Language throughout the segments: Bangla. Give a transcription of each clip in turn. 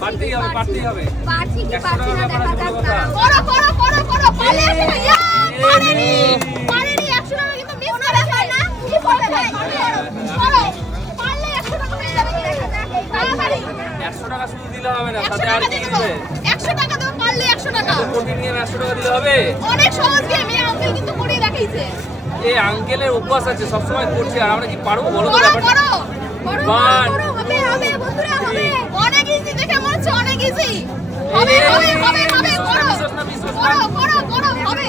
পারতেই হবে, পারতেই হবে। পারছি কি পারছি না, দেখা যাক। করো, করো, করো, করো। পারলে। ইয়া, পারেনি। দিলে হবে না সাথে আর কি দিবে? একশো টাকা দেবো, পারলে একশো টাকা। প্রোটিন নিয়ে একশো টাকা দিলে হবে? অনেক সহজ গেম এই আঙ্কেল কিন্তু করেই দেখাইছে। এই আঙ্কেলের অভ্যাস আছে সবসময় করছে আর আমরা কি পারব বলো তো ব্যাপারটা? করো করো করো হবে হবে বন্ধুরা হবে। অনেক ইজি দেখে মনে হচ্ছে অনেক ইজি হবে হবে হবে হবে করো। বিশ্বাস না, বিশ্বাস না। করো করো করো হবে।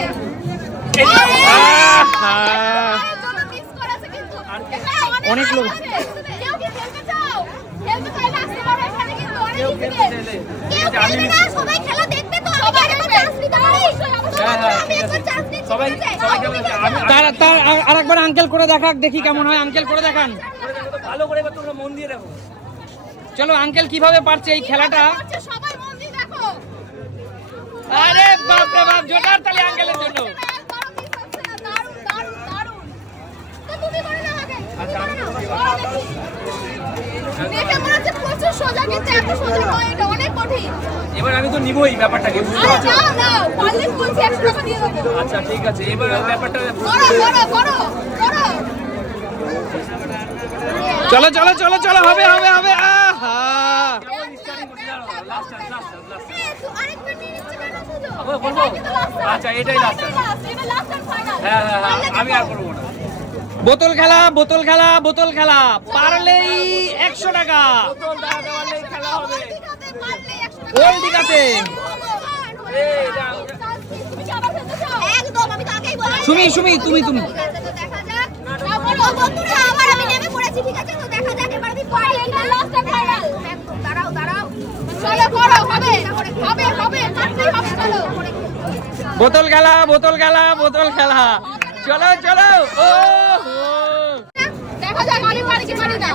অনেক লোক। তার তার আর- আরেকবার আঙ্কেল করে দেখাক দেখি কেমন হয়। আঙ্কেল করে দেখান। ভালো করে তোমরা মন দিয়ে দেখো। চলো আঙ্কেল কীভাবে পারছে এই খেলাটা? মন আরে বাপ রে বাপ জোটার তালি আঙ্কেলের জন্য একবারও miss হচ্ছে না, দারুণ, দারুণ, দারুণ। তো তুমি করে নাও আগে, তুমি আচ্ছা, আমি করে নাও, করছি করো দেখি। দেখে মনে হচ্ছে প্রচুর সোজা, কিন্তু এত সোজা নয়, এটা অনেক কঠিন। এবার আমি তো নিবই ব্যাপারটাকে বুঝতে পারছ। আচ্ছা ঠিক আছে এবার ব্যাপারটা করো, করো, করো, করো। চলো চলো চলো চলো হবে হবে হবে আহা লাস্ট লাস্ট লাস্ট। আচ্ছা, এটাই final। হ্যাঁ হ্যাঁ হ্যাঁ আমি আর করব বোতল খেলা বোতল খেলা বোতল খেলা। পারলেই একশো টাকা। সুমি, সুমি, তুমি, তুমি। বোতল খেলা বোতল খেলা বোতল খেলা। চলো চলো। ও দেখা যাক আমি পারি কি পারি না।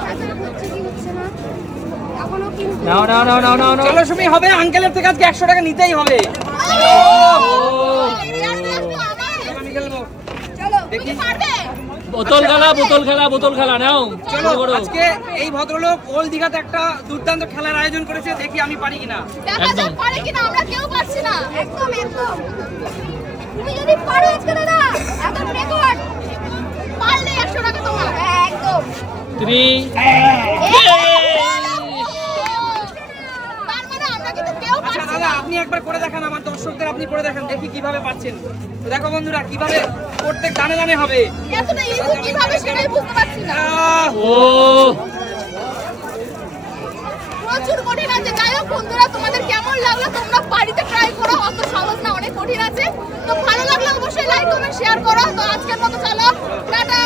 নাও নাও নাও নাও নাও নাও। চলো সুমি হবে। আঙ্কেলের থেকে আজকে একশো টাকা নিতেই হবে? বোতল খেলা বোতল খেলা বোতল খেলা নাও। চলো আজকে এই ভদ্রলোক ওল দিঘাতে একটা দুর্দান্ত খেলার আয়োজন করেছে দেখি আমি পারি কিনা। যাক কিনা আমরা কেউ পারছি না। একদম একদম। দাদা আপনি একবার করে দেখান আমার দর্শকদের আপনি করে দেখান দেখি কীভাবে পাচ্ছেন। দেখো বন্ধুরা কীভাবে প্রত্যেক দানে দানে হবে। কীভাবে সেটাই বুঝতে পারছি না ও প্রচুর কঠিন আছে যাই হোক বন্ধুরা তোমাদের কেমন লাগল তোমরা বাড়িতে ট্রাই করো অত সহজ না অনেক কঠিন আছে তো ভালো লাগলে অবশ্যই লাইক কমেন্ট শেয়ার করো তো আজকের মতো চলো টাটা